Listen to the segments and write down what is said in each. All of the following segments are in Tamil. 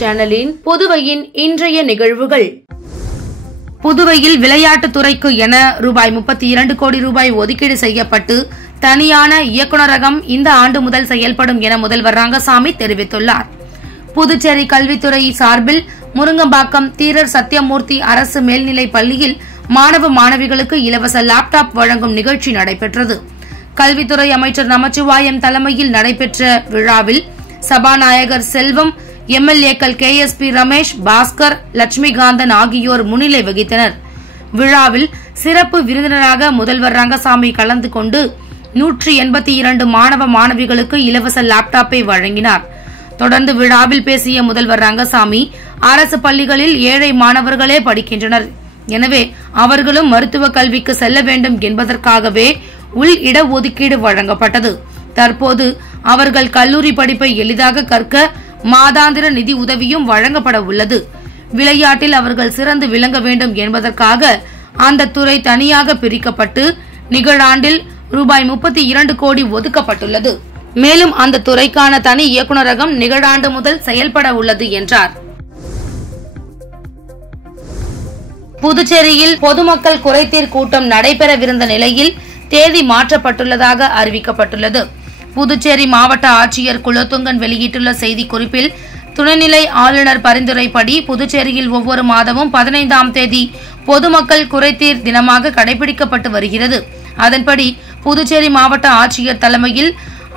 சேனலின் புதுவையின் இன்றைய நிகழ்வுகள். புதுவையில் விளையாட்டுத் துறைக்கு என ரூபாய் 32 கோடி ரூபாய் ஒதுக்கீடு செய்யப்பட்டு தனியான இயக்குநரகம் இந்த ஆண்டு முதல் செயல்படும் என முதல்வர் ரங்கசாமி தெரிவித்துள்ளார். புதுச்சேரி கல்வித்துறை சார்பில் முருங்கம்பாக்கம் தீரர் சத்தியமூர்த்தி அரசு மேல்நிலைப் பள்ளியில் மாணவ மாணவிகளுக்கு இலவச லேப்டாப் வழங்கும் நிகழ்ச்சி நடைபெற்றது. கல்வித்துறை அமைச்சர் நமச்சிவாயம் தலைமையில் நடைபெற்ற விழாவில் சபாநாயகர் செல்வம், எம்எல்ஏக்கள் KSP ரமேஷ், பாஸ்கர், லட்சுமிகாந்தன் ஆகியோர் முன்னிலை வகித்தனர். விழாவில் சிறப்பு விருந்தினராக முதல்வர் ரங்கசாமி கலந்து கொண்டு 182 மாணவ மாணவிகளுக்கு இலவச லேப்டாப்பை வழங்கினார். தொடர்ந்து விழாவில் பேசிய முதல்வர் ரங்கசாமி, அரசு பள்ளிகளில் ஏழை மாணவர்களே படிக்கின்றனர், எனவே அவர்களும் மருத்துவ கல்விக்கு செல்ல வேண்டும் என்பதற்காகவே உள் இடஒதுக்கீடு வழங்கப்பட்டது. தற்போது அவர்கள் கல்லூரி படிப்பை எளிதாக கற்க மாதாந்திர நிதி உதவியும் வழங்கப்பட உள்ளது. விளையாட்டில் அவர்கள் சிறந்து விளங்க வேண்டும் என்பதற்காக அந்த துறை தனியாக பிரிக்கப்பட்டு நிகழாண்டில் ரூபாய் 32 கோடி ஒதுக்கப்பட்டுள்ளது. மேலும் அந்த துறைக்கான தனி இயக்குநரகம் நிகழாண்டு முதல் செயல்பட உள்ளது என்றார். புதுச்சேரியில் பொதுமக்கள் குறைதீர் கூட்டம் நடைபெறவிருந்த நிலையில் தேதி மாற்றப்பட்டுள்ளதாக அறிவிக்கப்பட்டுள்ளது. புதுச்சேரி மாவட்ட ஆட்சியர் குலோத்துங்கன் வெளியிட்டுள்ள செய்திக்குறிப்பில், துணைநிலை ஆளுநர் பரிந்துரைப்படி புதுச்சேரியில் ஒவ்வொரு மாதமும் 15ஆம் தேதி பொதுமக்கள் குறைதீர் தினமாக கடைபிடிக்கப்பட்டு வருகிறது. அதன்படி புதுச்சேரி மாவட்ட ஆட்சியர் தலைமையில்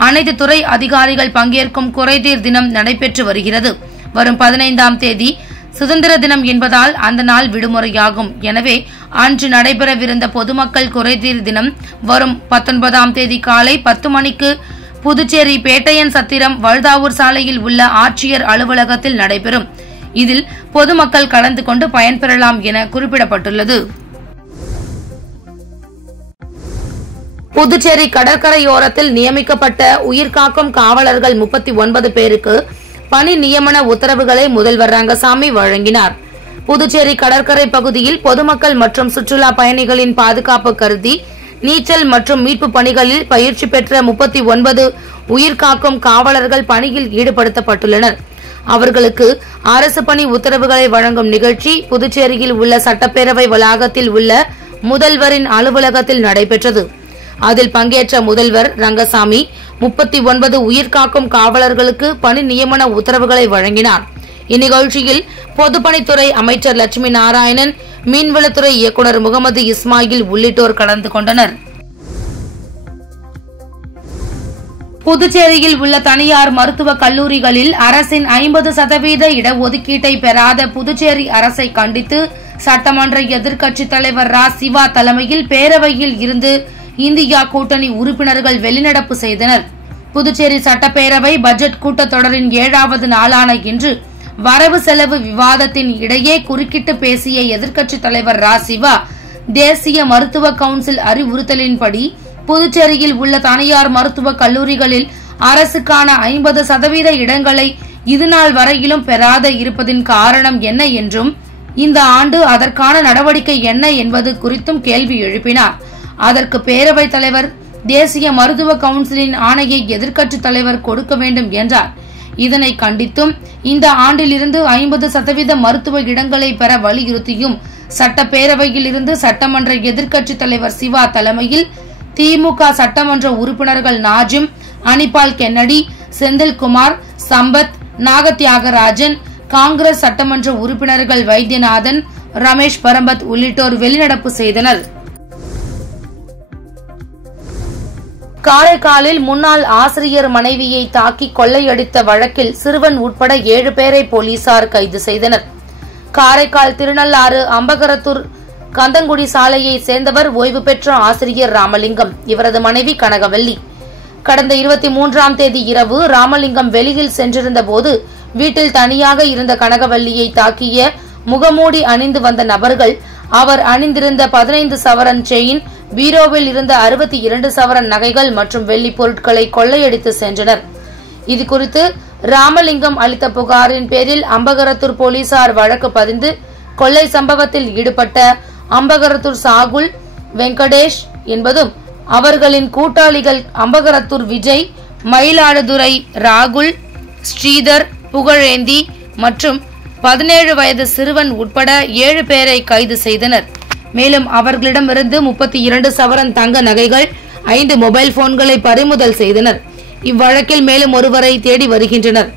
அனைத்து துறை அதிகாரிகள் பங்கேற்கும் குறைதீர் தினம் நடைபெற்று வருகிறது. வரும் 15ஆம் தேதி சுதந்திர தினம் என்பதால் அந்த நாள் விடுமுறையாகும். எனவே அன்று நடைபெறவிருந்த பொதுமக்கள் குறைதீர் தினம் வரும் 19ஆம் தேதி காலை 10 மணிக்கு புதுச்சேரி பேட்டையன் சத்திரம் வழுதாவூர் சாலையில் உள்ள ஆட்சியர் அலுவலகத்தில் நடைபெறும். இதில் பொதுமக்கள் கலந்து கொண்டு பயன்பெறலாம் என குறிப்பிடப்பட்டுள்ளது. புதுச்சேரி கடற்கரையோரத்தில் நியமிக்கப்பட்ட உயிர்காக்கும் காவலர்கள் 39 பேருக்கு பணி நியமன உத்தரவுகளை முதல்வர் ரங்கசாமி வழங்கினார். புதுச்சேரி கடற்கரை பகுதியில் பொதுமக்கள் மற்றும் சுற்றுலா பயணிகளின் பாதுகாப்பு கருதி நீச்சல் மற்றும் மீட்பு பணிகளில் பயிற்சி பெற்ற 39 உயிர்காக்கும் காவலர்கள் பணியில் ஈடுபடுத்தப்பட்டுள்ளனர். அவர்களுக்கு அரசு பணி உத்தரவுகளை வழங்கும் நிகழ்ச்சி புதுச்சேரியில் உள்ள சட்டப்பேரவை வளாகத்தில் உள்ள முதல்வரின் அலுவலகத்தில் நடைபெற்றது. அதில் பங்கேற்ற முதல்வர் ரங்கசாமி 39 உயிர்காக்கும் காவலர்களுக்கு பணி நியமன உத்தரவுகளை வழங்கினார். இந்நிகழ்ச்சியில் பொதுப்பணித்துறை அமைச்சர் லட்சுமி நாராயணன், மீன்வளத்துறை இயக்குநர் முகமது இஸ்மாயில் உள்ளிட்டோர் கலந்து கொண்டனர். புதுச்சேரியில் உள்ள தனியார் மருத்துவக் கல்லூரிகளில் அரசின் 50% இடஒதுக்கீட்டை பெறாத புதுச்சேரி அரசை கண்டித்து சட்டமன்ற எதிர்க்கட்சித் தலைவர் சிவா தலைமையில் பேரவையில் இருந்து இந்தியா கூட்டணி உறுப்பினர்கள் வெளிநடப்பு செய்தனர். புதுச்சேரி சட்டப்பேரவை பட்ஜெட் கூட்டத்தொடரின் 7வது நாளான இன்று வரவு செலவு விவாதத்தின் இடையே குறுக்கிட்டு பேசிய எதிர்க்கட்சித் தலைவர் சிவா, தேசிய மருத்துவ கவுன்சில் அறிவுறுத்தலின்படி புதுச்சேரியில் உள்ள தனியார் மருத்துவக் கல்லூரிகளில் அரசுக்கான 50% இடங்களை இதுநாள் வரையிலும் பெறாத இருப்பதின் காரணம் என்ன என்றும், இந்த ஆண்டு அதற்கான நடவடிக்கை என்ன என்பது குறித்தும் கேள்வி எழுப்பினார். அதற்கு பேரவைத் தலைவர் தேசிய மருத்துவ கவுன்சிலின் ஆணையை எதிர்க்கட்சித் தலைவர் கொடுக்க வேண்டும் என்றார். இதனை கண்டித்தும் இந்த ஆண்டிலிருந்து 50% மருத்துவ இடங்களை பெற வலியுறுத்தியும் சட்டப்பேரவையில் இருந்து சட்டமன்ற எதிர்க்கட்சித் தலைவர் சிவா தலைமையில் திமுக சட்டமன்ற உறுப்பினர்கள் நாஜிம், அனிபால் கென்னடி, செந்தில்குமார், சம்பத், நாகத்தியாகராஜன், காங்கிரஸ் சட்டமன்ற உறுப்பினர்கள் வைத்தியநாதன், ரமேஷ் பரம்பத் உள்ளிட்டோர் வெளிநடப்பு செய்தனர். காரைக்காலில் முன்னாள் ஆசிரியர் மனைவியை தாக்கி கொள்ளையடித்த வழக்கில் சிறுவன் உட்பட 7 பேரை போலீசார் கைது செய்தனர். காரைக்கால் திருநள்ளாறு அம்பகரத்தூர் கந்தங்குடி சாலையை சேர்ந்தவர் ஓய்வு பெற்ற ஆசிரியர் ராமலிங்கம். இவரது மனைவி கனகவல்லி. கடந்த 23ஆம் தேதி இரவு ராமலிங்கம் வெளியில் சென்றிருந்த போது வீட்டில் தனியாக இருந்த கனகவல்லியை தாக்கிய முகமூடி அணிந்து வந்த நபர்கள் அவர் அணிந்திருந்த 15 சவரன் செயின், பீரோவில் இருந்த 62 சவரன் நகைகள் மற்றும் வெள்ளி பொருட்களை கொள்ளையடித்து சென்றனர். இதுகுறித்து ராமலிங்கம் அளித்த புகாரின் பேரில் அம்பகரத்தூர் போலீசார் வழக்கு பதிந்து கொள்ளை சம்பவத்தில் ஈடுபட்ட அம்பகரத்தூர் சாகுல், வெங்கடேஷ் என்பதும் அவர்களின் கூட்டாளிகள் அம்பகரத்தூர் விஜய், மயிலாடுதுறை ராகுல், ஸ்ரீதர், புகழேந்தி, மற்றும் 17 வயது சிறுவன் உட்பட 7 பேரை கைது செய்தனர். மேலும் அவர்களிடமிருந்து 32 சவரன் தங்க நகைகள், 5 மொபைல் போன்களை பறிமுதல் செய்தனர். இவ்வழக்கில் மேலும் ஒருவரை தேடி வருகின்றனர்.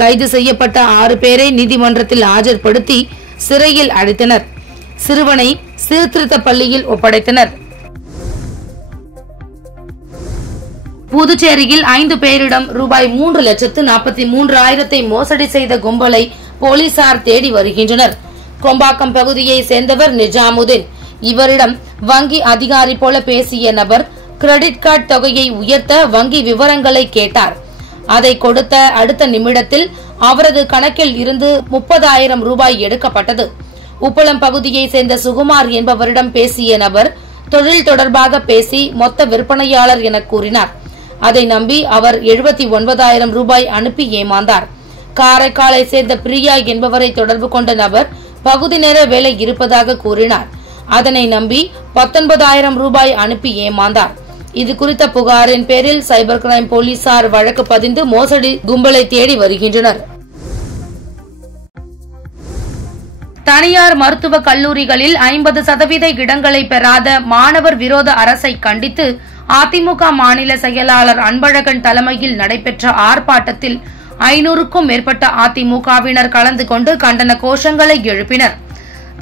கைது செய்யப்பட்ட 6 பேரை நீதிமன்றத்தில் ஆஜர்படுத்தி சிறையில் அடைத்தனர். சிறுவனை சீர்திருத்த பள்ளியில் ஒப்படைத்தனர். புதுச்சேரியில் 5 பேரிடம் ரூபாய் 3,43,000 மோசடி செய்த கும்பலை போலீசார் தேடி வருகின்றனர். கொம்பாக்கம் பகுதியை சேர்ந்தவர் நிஜாமுதீன். இவரிடம் வங்கி அதிகாரி போல பேசிய நபர் கிரெடிட் கார்டு தொகையை உயர்த்த வங்கி விவரங்களை கேட்டார். அதை கொடுத்த அடுத்த நிமிடத்தில் அவரது கணக்கில் இருந்து 30,000 ரூபாய் எடுக்கப்பட்டது. உப்பளம் பகுதியை சேர்ந்த சுகுமார் என்பவரிடம் பேசிய நபர் தொழில் தொடர்பாக பேசி மொத்த விற்பனையாளர் என கூறினார். அதை நம்பி அவர் 79,000 ரூபாய் அனுப்பி ஏமாந்தார். காரைக்காலை சேர்ந்த பிரியா என்பவரை தொடர்பு கொண்ட நபர் பகுதி நேர வேலை இருப்பதாக கூறினார். அதனை நம்பி 19,000 ரூபாய் அனுப்பி ஏமாந்தார். இது குறித்த புகாரின் பேரில் சைபர் கிரைம் போலீசார் வழக்கு பதிந்து மோசடி கும்பலை தேடி வருகின்றனர். தனியார் மருத்துவக் கல்லூரிகளில் 50% இடங்களை பெறாத மாணவர் விரோத அரசை கண்டித்து அதிமுக மாநில செயலாளர் அன்பழகன் தலைமையில் நடைபெற்ற ஆர்ப்பாட்டத்தில் 500க்கும் மேற்பட்ட அதிமுகவினர் கலந்து கொண்டு கண்டன கோஷங்களை எழுப்பினர்.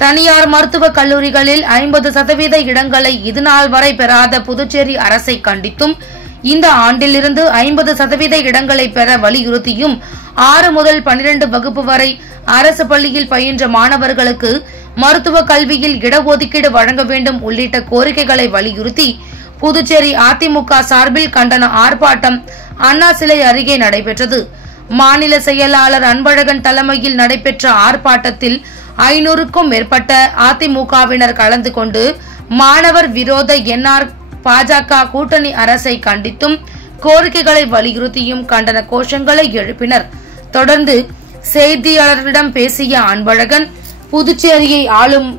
தனியார் மருத்துவக் கல்லூரிகளில் 50% இடங்களை இதுநாள் வரை பெறாத புதுச்சேரி அரசை கண்டித்தும், இந்த ஆண்டிலிருந்து 50% இடங்களை பெற வலியுறுத்தியும் 6 முதல் 12 வகுப்பு வரை அரசு பள்ளியில் பயின்ற மாணவர்களுக்கு மருத்துவ கல்வியில் இடஒதுக்கீடு வழங்க வேண்டும் உள்ளிட்ட கோரிக்கைகளை வலியுறுத்தி புதுச்சேரி அதிமுக சார்பில் கண்டன ஆர்ப்பாட்டம் அண்ணா சிலை அருகே நடைபெற்றது. மாநில செயலாளர் அன்பழகன் தலைமையில் நடைபெற்ற ஆர்ப்பாட்டத்தில் 500க்கும் மேற்பட்ட அதிமுகவினர் கலந்து கொண்டு மாணவர் விரோத என்ஆர் பாஜக கூட்டணி அரசை கண்டித்தும் கோரிக்கைகளை வலியுறுத்தியும் கண்டன கோஷங்களை எழுப்பினர். தொடர்ந்து செய்தியாளர்களிடம் பேசிய அன்பழகன், புதுச்சேரியை ஆளும்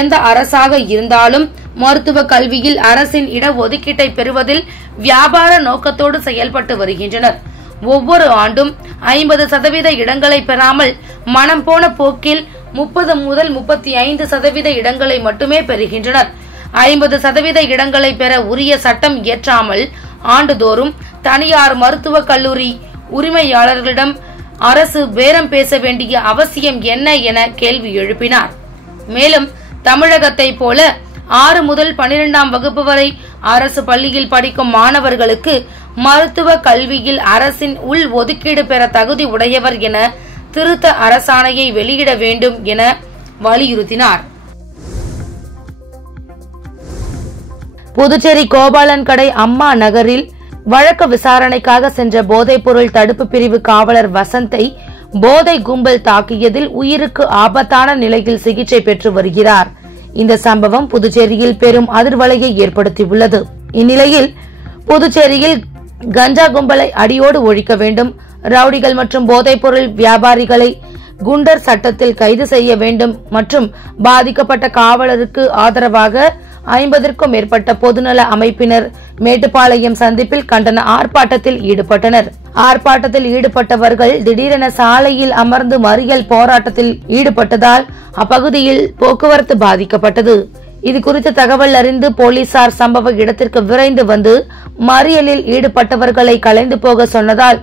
எந்த அரசாக இருந்தாலும் மருத்துவ கல்வியில் அரசின் இடஒதுக்கீட்டை பெறுவதில் வியாபார நோக்கத்தோடு செயல்பட்டு வருகின்றனர். ஒவ்வொரு ஆண்டும் 50% இடங்களை பெறாமல் மனம் போன போக்கில் 30 முதல் 35% இடங்களை மட்டுமே பெறுகின்றனர். 50% இடங்களை பெற உரிய சட்டம் இயற்றாமல் ஆண்டுதோறும் தனியார் மருத்துவக் கல்லூரி உரிமையாளர்களிடம் அரசு பேரம் பேச வேண்டிய அவசியம் என்ன என கேள்வி எழுப்பினார். மேலும் தமிழகத்தை போல 6 முதல் 12ஆம் வகுப்பு வரை அரசு பள்ளியில் படிக்கும் மாணவர்களுக்கு மருத்துவ கல்வியில் அரசின் உள் ஒதுக்கீடு பெற தகுதி உடையவர் என திருத்த அரசாணையை வெளியிட வேண்டும் என வலியுறுத்தினார். புதுச்சேரி கோபாலன் கடை அம்மா நகரில் வழக்கு விசாரணைக்காக சென்ற போதைப்பொருள் தடுப்பு பிரிவு காவலர் வசந்தை போதை கும்பல் தாக்கியதில் உயிருக்கு ஆபத்தான நிலையில் சிகிச்சை பெற்று வருகிறார். இந்த சம்பவம் புதுச்சேரியில் பெரும் அதிர்வலையை ஏற்படுத்தியுள்ளது. இந்நிலையில் புதுச்சேரியில் கஞ்சா கும்பலை அடியோடு ஒழிக்க வேண்டும், ரவுடிகள் மற்றும் போதைப்பொருள் வியாபாரிகளை குண்டர் சட்டத்தில் கைது செய்ய வேண்டும் மற்றும் பாதிக்கப்பட்ட காவலருக்கு ஆதரவாக 50க்கும் மேற்பட்ட பொதுநல அமைப்பினர் மேட்டுப்பாளையம் சந்திப்பில் கண்டன ஆர்ப்பாட்டத்தில் ஈடுபட்டனர். ஆர்ப்பாட்டத்தில் ஈடுபட்டவர்கள் திடீரென சாலையில் அமர்ந்து மறியல் போராட்டத்தில் ஈடுபட்டதால் அப்பகுதியில் போக்குவரத்து பாதிக்கப்பட்டது. இதுகுறித்து தகவல் அறிந்து போலீசார் சம்பவ இடத்திற்கு விரைந்து வந்து மறியலில் ஈடுபட்டவர்களை கலைந்து போக சொன்னதால்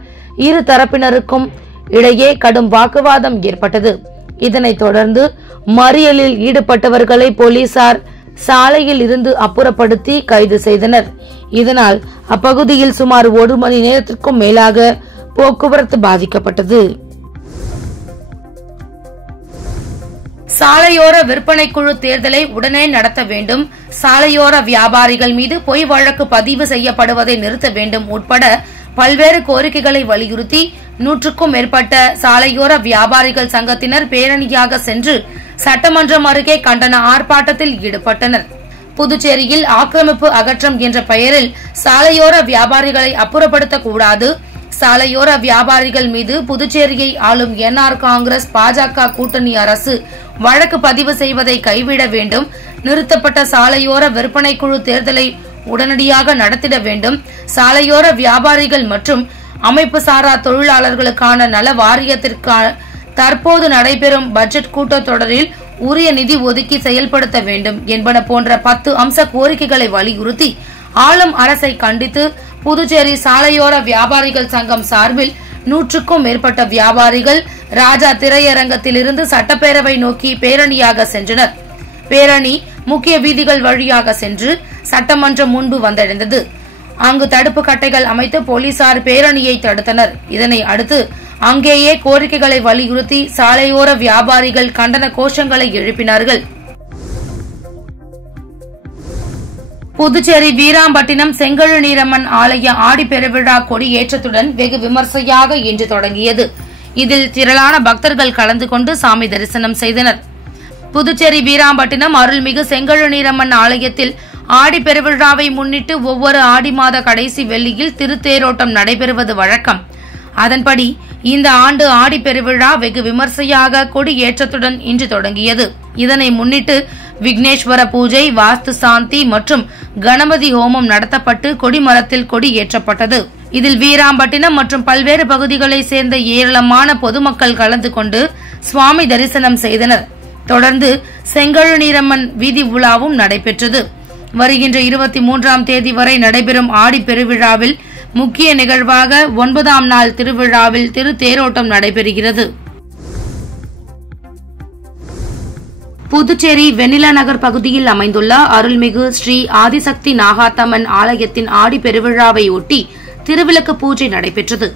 இரு தரப்பினருக்கும் இடையே கடும் வாக்குவாதம் ஏற்பட்டது. இதனைத் தொடர்ந்து மறியலில் ஈடுபட்டவர்களை போலீசார் சாலையில் இருந்து அப்புறப்படுத்தி கைது செய்தனர். இதனால் அப்பகுதியில் சுமார் 1 மணி நேரத்திற்கும் மேலாக போக்குவரத்து பாதிக்கப்பட்டது. சாலையோர விற்பனை குழு தேர்தலை உடனே நடத்த வேண்டும், சாலையோர வியாபாரிகள் மீது பொய் வழக்கு பதிவு செய்யப்படுவதை நிறுத்த வேண்டும் உட்பட பல்வேறு கோரிக்கைகளை வலியுறுத்தி 100க்கும் மேற்பட்ட சாலையோர வியாபாரிகள் சங்கத்தினர் பேரணியாக சென்று சட்டமன்றம் அருகே கண்டன ஆர்ப்பாட்டத்தில் ஈடுபட்டனர். புதுச்சேரியில் ஆக்கிரமிப்பு அகற்றம் என்ற பெயரில் சாலையோர வியாபாரிகளை அப்புறப்படுத்தக்கூடாது, சாலையோர வியாபாரிகள் மீது புதுச்சேரியை ஆளும் என்ஆர் காங்கிரஸ் பாஜக கூட்டணி அரசு வழக்கு பதிவு செய்வதை கைவிட வேண்டும், நிறுத்தப்பட்ட சாலையோர விற்பனை குழு தேர்தலை உடனடியாக நடத்திட வேண்டும், சாலையோர வியாபாரிகள் மற்றும் அமைப்பு சாரா தொழிலாளர்களுக்கான நல வாரியத்திற்கான தற்போது நடைபெறும் பட்ஜெட் கூட்டத்தொடரில் உரிய நிதி ஒதுக்கி செயல்படுத்த வேண்டும் என்பன போன்ற 10 அம்ச கோரிக்கைகளை வலியுறுத்தி ஆளும் அரசை கண்டித்து புதுச்சேரி சாலையோர வியாபாரிகள் சங்கம் சார்பில் 100க்கும் மேற்பட்ட வியாபாரிகள் ராஜா திரையரங்கத்திலிருந்து சட்டப்பேரவை நோக்கி பேரணியாக சென்றனர். பேரணி முக்கிய வீதிகள் வழியாக சென்று சட்டமன்றம் முன்பு வந்தடைந்தது. அங்கு தடுப்பு கட்டைகள் அமைத்து போலீசார் பேரணியை தடுத்தனர். இதனை அடுத்து அங்கேயே கோரிக்கைகளை வலியுறுத்தி சாலையோர வியாபாரிகள் கண்டன கோஷங்களை எழுப்பினார்கள். புதுச்சேரி வீராம்பட்டினம் செங்கழுநீரம்மன் ஆலய ஆடி பெருவிழா கொடியேற்றத்துடன் வெகு விமர்சையாக இன்று தொடங்கியது. இதில் திரளான பக்தர்கள் கலந்து கொண்டு சாமி தரிசனம் செய்தனர். புதுச்சேரி வீராம்பட்டினம் அருள்மிகு செங்கழுநீரம்மன் ஆலயத்தில் ஆடி பெருவிழாவை முன்னிட்டு ஒவ்வொரு ஆடி மாத கடைசி வெள்ளியில் திருத்தேரோட்டம் நடைபெறுவது வழக்கம். அதன்படி இந்த ஆண்டு ஆடி பெருவிழா வெகு விமர்சையாக கொடியேற்றத்துடன் இன்று தொடங்கியது. இதனை முன்னிட்டு விக்னேஸ்வர பூஜை, வாஸ்து சாந்தி மற்றும் கணபதி ஹோமம் நடத்தப்பட்டு கொடிமரத்தில் கொடி ஏற்றப்பட்டது. இதில் வீராம்பட்டினம் மற்றும் பல்வேறு பகுதிகளை சேர்ந்த ஏராளமான பொதுமக்கள் கலந்து கொண்டு சுவாமி தரிசனம் செய்தனர். தொடர்ந்து செங்கழுநீரம்மன் வீதி உலாவும் நடைபெற்றது. வருகின்ற 23ஆம் தேதி வரை நடைபெறும் ஆடி பெருவிழாவில் முக்கிய நிகழ்வாக 9ஆம் நாள் திருவிழாவில் திருத்தேரோட்டம் நடைபெறுகிறது. புதுச்சேரி வெண்ணிலா நகர் பகுதியில் அமைந்துள்ள அருள்மிகு ஸ்ரீ ஆதிசக்தி நாகாத்தம்மன் ஆலயத்தின் ஆடி பெருவிழாவை ஒட்டி திருவிளக்கு பூஜை நடைபெற்றது.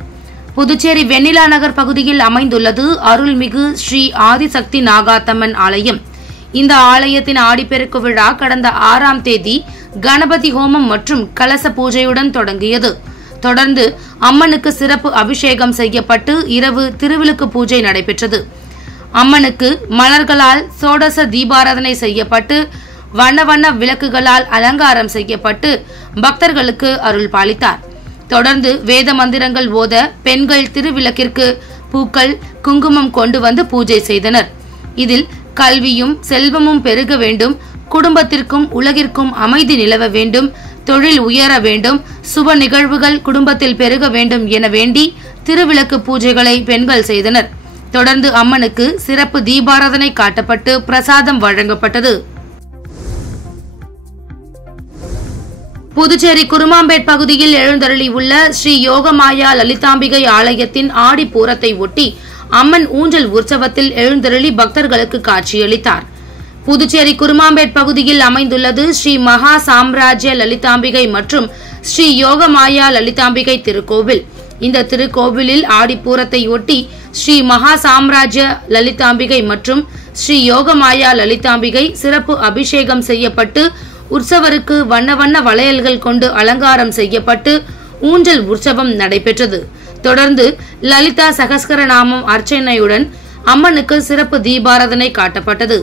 புதுச்சேரி வெண்ணிலா நகர் பகுதியில் அமைந்துள்ளது அருள்மிகு ஸ்ரீ ஆதிசக்தி நாகாத்தம்மன் ஆலயம். இந்த ஆலயத்தின் ஆடிப்பெருக்கு விழா கடந்த 6ஆம் தேதி கணபதி ஹோமம் மற்றும் கலச பூஜையுடன் தொடங்கியது. தொடர்ந்து அம்மனுக்கு சிறப்பு அபிஷேகம் செய்யப்பட்டு இரவு திருவிளக்கு பூஜை நடைபெற்றது. அம்மனுக்கு மலர்களால் சோடச தீபாராதனை செய்யப்பட்டு வண்ண வண்ண விளக்குகளால் அலங்காரம் செய்யப்பட்டு பக்தர்களுக்கு அருள் பாலித்தார். தொடர்ந்து வேத மந்திரங்கள் ஓத பெண்கள் திருவிளக்கிற்கு பூக்கள், குங்குமம் கொண்டு வந்து பூஜை செய்தனர். இதில் கல்வியும் செல்வமும் பெருக வேண்டும், குடும்பத்திற்கும் உலகிற்கும் அமைதி நிலவ வேண்டும், தொழில் உயர வேண்டும், சுப நிகழ்வுகள் குடும்பத்தில் பெருக வேண்டும் என வேண்டி திருவிளக்கு பூஜைகளை பெண்கள் செய்தனர். தொடர்ந்து அம்மனுக்கு சிறப்பு தீபாராதனை காட்டப்பட்டு பிரசாதம் வழங்கப்பட்டது. புதுச்சேரி குருமாம்பேட் பகுதியில் எழுந்தருளியுள்ள ஸ்ரீ யோகமாயா லலிதாம்பிகை ஆலயத்தின் ஆடி பூரத்தை ஒட்டி அம்மன் ஊஞ்சல் உற்சவத்தில் எழுந்தருளி பக்தர்களுக்கு காட்சியளித்தார். புதுச்சேரி குருமாம்பேட் பகுதியில் அமைந்துள்ளது ஸ்ரீ மகா சாம்ராஜ்ய லலிதாம்பிகை மற்றும் ஸ்ரீ யோகமாயா லலிதாம்பிகை திருக்கோவில். இந்த திருக்கோவிலில் ஆடிப்பூரத்தை ஒட்டி ஸ்ரீ மகா சாம்ராஜ்ய லலிதாம்பிகை மற்றும் ஸ்ரீ யோகமாயா லலிதாம்பிகை சிறப்பு அபிஷேகம் செய்யப்பட்டு உற்சவருக்கு வண்ண வண்ண வளையல்கள் கொண்டு அலங்காரம் செய்யப்பட்டு ஊஞ்சல் உற்சவம் நடைபெற்றது. தொடர்ந்து லலிதா சகஸ்கரநாமம் அர்ச்சனையுடன் அம்மனுக்கு சிறப்பு தீபாராதனை காட்டப்பட்டது.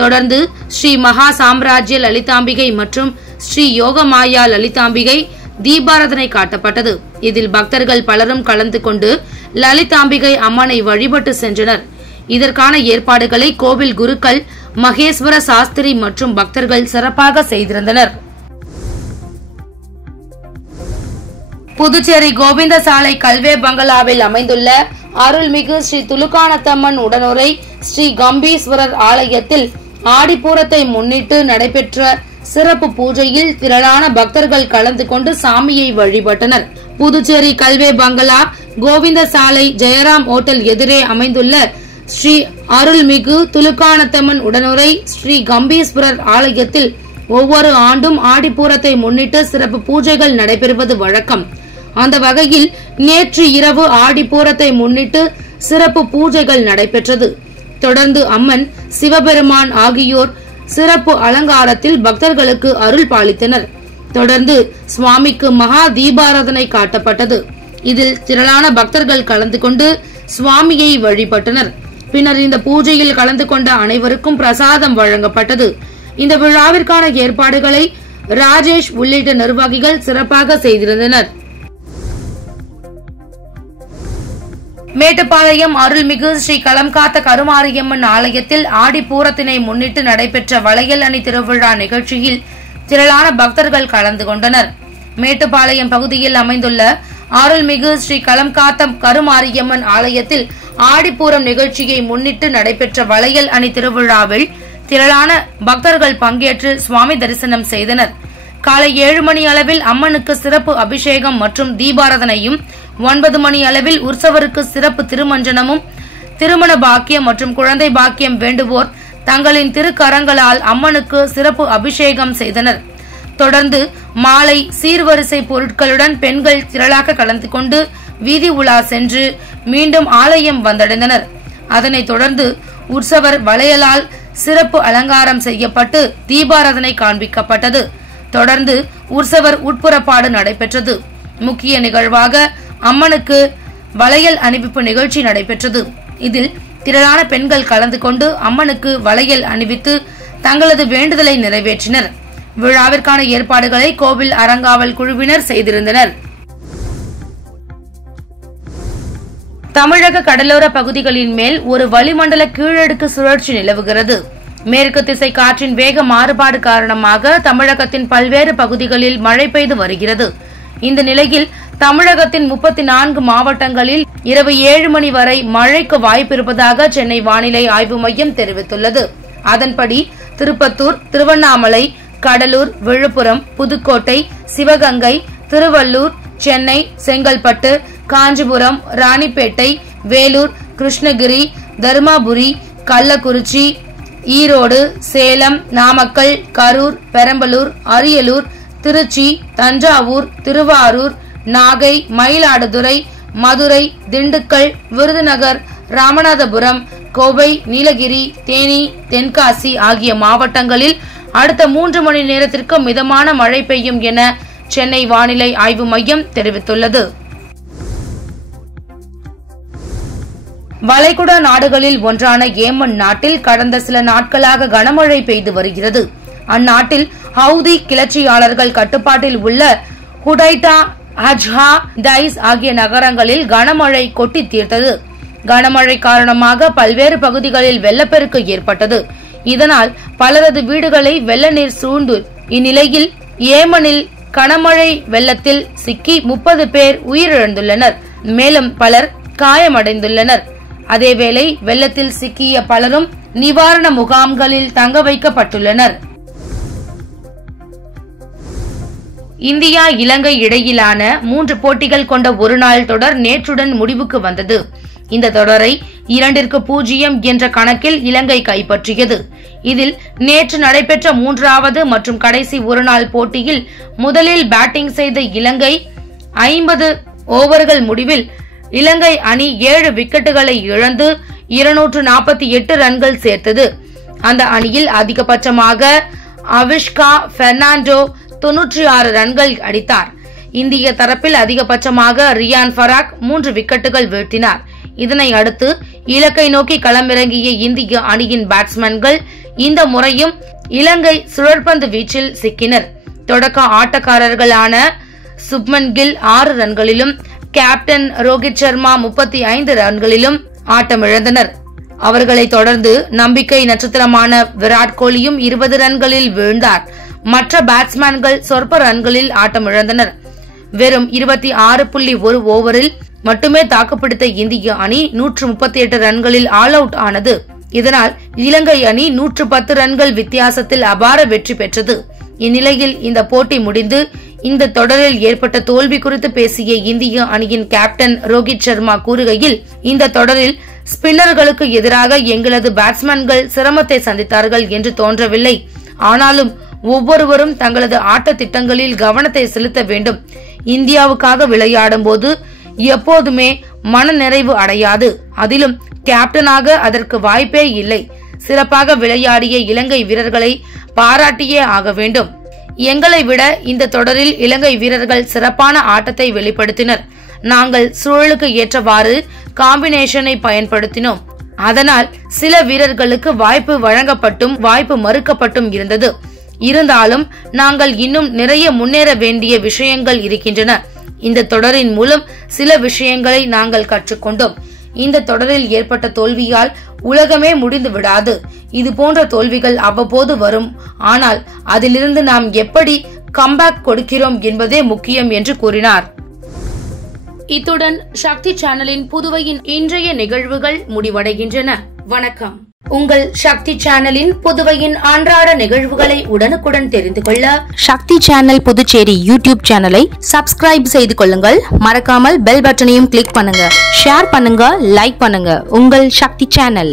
தொடர்ந்து ஸ்ரீ மகா சாம்ராஜ்ய லலிதாம்பிகை மற்றும் ஸ்ரீ யோகமாயா லலிதாம்பிகை தீபாராதனை காட்டப்பட்டது. இதில் பக்தர்கள் பலரும் கலந்து கொண்டு லலிதாம்பிகை அம்மனை வழிபட்டு சென்றனர். இதற்கான ஏற்பாடுகளை கோவில் குருக்கள் மகேஸ்வர சாஸ்திரி மற்றும் பக்தர்கள் சிறப்பாக செய்திருந்தனர். புதுச்சேரி கோவிந்த சாலை கல்வே பங்களாவில் அமைந்துள்ள அருள்மிகு ஸ்ரீ துலுக்கானத்தம்மன் உடனுரை ஸ்ரீ கம்பீஸ்வரர் ஆலயத்தில் ஆடிப்பூரத்தை முன்னிட்டு நடைபெற்ற சிறப்பு பூஜையில் திரளான பக்தர்கள் கலந்து கொண்டு சாமியை வழிபட்டனர். புதுச்சேரி கல்வே பங்களா கோவிந்த சாலை ஜெயராம் ஓட்டல் எதிரே அமைந்துள்ள ஸ்ரீ அருள்மிகு துலுக்கானத்தம்மன் உடனுரை ஸ்ரீ கம்பீஸ்வரர் ஆலயத்தில் ஒவ்வொரு ஆண்டும் ஆடிப்பூரத்தை முன்னிட்டு சிறப்பு பூஜைகள் நடைபெறுவது வழக்கம். அந்த வகையில் நேற்று இரவு ஆடிப்பூரத்தை முன்னிட்டு சிறப்பு பூஜைகள் நடைபெற்றது. தொடர்ந்து அம்மன், சிவபெருமான் ஆகியோர் சிறப்பு அலங்காரத்தில் பக்தர்களுக்கு அருள் பாலித்தனர். தொடர்ந்து சுவாமிக்கு மகா தீபாராதனை காட்டப்பட்டது. இதில் திரளான பக்தர்கள் கலந்து கொண்டு சுவாமியை வழிபட்டனர். பின்னர் இந்த பூஜையில் கலந்து கொண்ட அனைவருக்கும் பிரசாதம் வழங்கப்பட்டது. இந்த விழாவிற்கான ஏற்பாடுகளை ராஜேஷ் உள்ளிட்ட நிர்வாகிகள் சிறப்பாக செய்திருந்தனர். மேட்டுப்பாளையம் அருள்மிகு ஸ்ரீ களம்காத்த கருமாரியம்மன் ஆலயத்தில் ஆடிப்பூரத்தினை முன்னிட்டு நடைபெற்ற வளையல் அணி திருவிழா நிகழ்ச்சியில் திரளான பக்தர்கள் கலந்து கொண்டனர். மேட்டுப்பாளையம் பகுதியில் அமைந்துள்ள அருள்மிகு ஸ்ரீ களம்காத்த கருமாரியம்மன் ஆலயத்தில் ஆடிப்பூரம் நிகழ்ச்சியை முன்னிட்டு நடைபெற்ற வளையல் அணி திருவிழாவில் திரளான பக்தர்கள் பங்கேற்று சுவாமி தரிசனம் செய்தனர். காலை 7 மணி அளவில் அம்மனுக்கு சிறப்பு அபிஷேகம் மற்றும் தீபாராதனையும், 9 மணி அளவில் உற்சவருக்கு சிறப்பு திருமஞ்சனமும், திருமண பாக்கியம் மற்றும் குழந்தை பாக்கியம் வேண்டுவோர் தங்களின் திருக்கரங்களால் அம்மனுக்கு சிறப்பு அபிஷேகம் செய்தனர். தொடர்ந்து மாலை சீர்வரிசை பொருட்களுடன் பெண்கள் திரளாக கலந்து கொண்டு வீதி உலா சென்று மீண்டும் ஆலயம் வந்தடைந்தனர். அதனைத் தொடர்ந்து உற்சவர் வளையலால் சிறப்பு அலங்காரம் செய்யப்பட்டு தீபாராதனை காண்பிக்கப்பட்டது. தொடர்ந்து உற்சவர் உட்புறப்பாடு நடைபெற்றது. முக்கிய நிகழ்வாக அம்மனுக்கு வளையல் அணிவிப்பு நிகழ்ச்சி நடைபெற்றது. இதில் திரளான பெண்கள் கலந்து கொண்டு அம்மனுக்கு வளையல் அணிவித்து தங்களது வேண்டுதலை நிறைவேற்றினர். விழாவிற்கான ஏற்பாடுகளை கோவில் அறங்காவல் குழுவினர் செய்திருந்தனர். தமிழக கடலோர பகுதிகளின் மேல் ஒரு வளிமண்டல கீழடுக்கு சுழற்சி நிலவுகிறது. மேற்கு திசை காற்றின் வேக மாறுபாடு காரணமாக தமிழகத்தின் பல்வேறு பகுதிகளில் மழை பெய்து வருகிறது. இந்த நிலையில் தமிழகத்தின் 34 மாவட்டங்களில் இரவு 7 மணி வரை மழைக்கு வாய்ப்பிருப்பதாக சென்னை வானிலை ஆய்வு மையம் தெரிவித்துள்ளது. அதன்படி திருப்பத்தூர், திருவண்ணாமலை, கடலூர், விழுப்புரம், புதுக்கோட்டை, சிவகங்கை, திருவள்ளூர், சென்னை, செங்கல்பட்டு, காஞ்சிபுரம், ராணிப்பேட்டை, வேலூர், கிருஷ்ணகிரி, தருமபுரி, கள்ளக்குறிச்சி, ஈரோடு, சேலம், நாமக்கல், கரூர், பெரம்பலூர், அரியலூர், திருச்சி, தஞ்சாவூர், திருவாரூர், நாகை, மயிலாடுதுறை, மதுரை, திண்டுக்கல், விருதுநகர், ராமநாதபுரம், கோவை, நீலகிரி, தேனி, தென்காசி ஆகிய மாவட்டங்களில் அடுத்த 3 மணி நேரத்திற்கு மிதமான மழை பெய்யும் என சென்னை வானிலை ஆய்வு மையம் தெரிவித்துள்ளது. வளைகுடா நாடுகளில் ஒன்றான ஏமன் நாட்டில் கடந்த சில நாட்களாக கனமழை பெய்து வருகிறது. அந்நாட்டில் ஹவுதி கிளர்ச்சியாளர்கள் கட்டுப்பாட்டில் உள்ள ஹுடைடா, ஹஜ்ஹா, டைஸ் ஆகிய நகரங்களில் கனமழை கொட்டி தீர்த்தது. கனமழை காரணமாக பல்வேறு பகுதிகளில் வெள்ளப்பெருக்கு ஏற்பட்டது. இதனால் பலரது வீடுகளை வெள்ள நீர் சூழ்ந்து. இந்நிலையில் ஏமனில் கனமழை வெள்ளத்தில் சிக்கி 30 பேர் உயிரிழந்துள்ளனர். மேலும் பலர் காயமடைந்துள்ளனர். அதேவேளை வெள்ளத்தில் சிக்கிய பலரும் நிவாரண முகாம்களில் தங்க வைக்கப்பட்டுள்ளனர். இந்தியா இலங்கை இடையிலான 3 போட்டிகள் கொண்ட ஒருநாள் தொடர் நேற்றுடன் முடிவுக்கு வந்தது. இந்த தொடரை 2-0 என்ற கணக்கில் இலங்கை கைப்பற்றியது. இதில் நேற்று நடைபெற்ற 3வது மற்றும் கடைசி ஒருநாள் போட்டியில் முதலில் பேட்டிங் செய்த இலங்கை 50 ஓவர்கள் முடிவில் இலங்கை அணி 7 விக்கெட்டுகளை இழந்து 248 ரன்கள் சேர்த்தது. அந்த அணியில் அதிகபட்சமாக அவிஷ்கா பெர்னாண்டோ 96 ரன்கள் அடித்தார். இந்திய தரப்பில் அதிகபட்சமாக ரியான் பராக் 3 விக்கெட்டுகள் வீழ்த்தினார். இதனை அடுத்து இலக்கை நோக்கி களமிறங்கிய இந்திய அணியின் பேட்ஸ்மேன்கள் இந்த முறையும் இலங்கை சுழற்பந்து வீச்சில் சிக்கினர். தொடக்க ஆட்டக்காரர்களான சுப்மன் கில் 6 ரன்களிலும் கேப்டன் ரோஹித் சர்மா 35 ரன்களிலும் ஆட்டமிழந்தனர். அவர்களை தொடர்ந்து நம்பிக்கை நட்சத்திரமான விராட் கோலியும் 20 ரன்களில் வீழ்ந்தார். மற்ற பேட்ஸ்மேன்கள் சொற்ப ரன்களில் ஆட்டமிழந்தனர். வெறும் 26.1 ஓவரில் மட்டுமே தாக்குப்பிடித்த இந்திய அணி 138 ரன்களில் ஆல் அவுட் ஆனது. இதனால் இலங்கை அணி 110 ரன்கள் வித்தியாசத்தில் அபார வெற்றி பெற்றது. இந்நிலையில் இந்த போட்டி முடிந்து இந்த தொடரில் ஏற்பட்ட தோல்வி குறித்து பேசிய இந்திய அணியின் கேப்டன் ரோஹித் சர்மா கூறுகையில், இந்த தொடரில் ஸ்பின்னர்களுக்கு எதிராக எங்களது பேட்ஸ்மேன்கள் சிரமத்தை சந்தித்தார்கள் என்று தோன்றவில்லை. ஆனாலும் ஒவ்வொருவரும் தங்களது ஆட்ட திட்டங்களில் கவனத்தை செலுத்த வேண்டும். இந்தியாவுக்காக விளையாடும் போது எப்போதுமே மன நிறைவு அடையாது. அதிலும் கேப்டனாக அதற்கு வாய்ப்பே இல்லை. சிறப்பாக விளையாடிய இலங்கை வீரர்களை பாராட்டியே ஆக வேண்டும். எங்களை விட இந்த தொடரில் இலங்கை வீரர்கள் சிறப்பான ஆட்டத்தை வெளிப்படுத்தினர். நாங்கள் சூழலுக்கு ஏற்றவாறு காம்பினேஷனை பயன்படுத்தினோம். அதனால் சில வீரர்களுக்கு வாய்ப்பு வழங்கப்பட்டும் வாய்ப்பு மறுக்கப்பட்டும் இருந்தது. இருந்தாலும் நாங்கள் இன்னும் நிறைய முன்னேற வேண்டிய விஷயங்கள் இருக்கின்றன. இந்த தொடரின் மூலம் சில விஷயங்களை நாங்கள் கற்றுக்கொண்டோம். இந்த தொடரில் ஏற்பட்ட தோல்வியால் உலகமே முடிந்து விடாது. இது போன்ற தோல்விகள் அவ்வப்போது வரும். ஆனால் அதிலிருந்து நாம் எப்படி கம்பேக் கொடுக்கிறோம் என்பதே முக்கியம் என்று கூறினார். இத்துடன் சக்தி சேனலின் புதுவையின் இன்றைய நிகழ்வுகள் முடிவடைகின்றன. வணக்கம். உங்கள் சக்தி சேனலின் புதுவையின் அன்றாட நிகழ்வுகளை உடனுக்குடன் தெரிந்து கொள்ள சக்தி சேனல் புதுச்சேரி யூடியூப் சேனலை சப்ஸ்கிரைப் செய்து கொள்ளுங்கள். மறக்காமல் பெல் பட்டனையும் கிளிக் பண்ணுங்க, ஷேர் பண்ணுங்க, லைக் பண்ணுங்க. உங்கள் சக்தி சேனல்.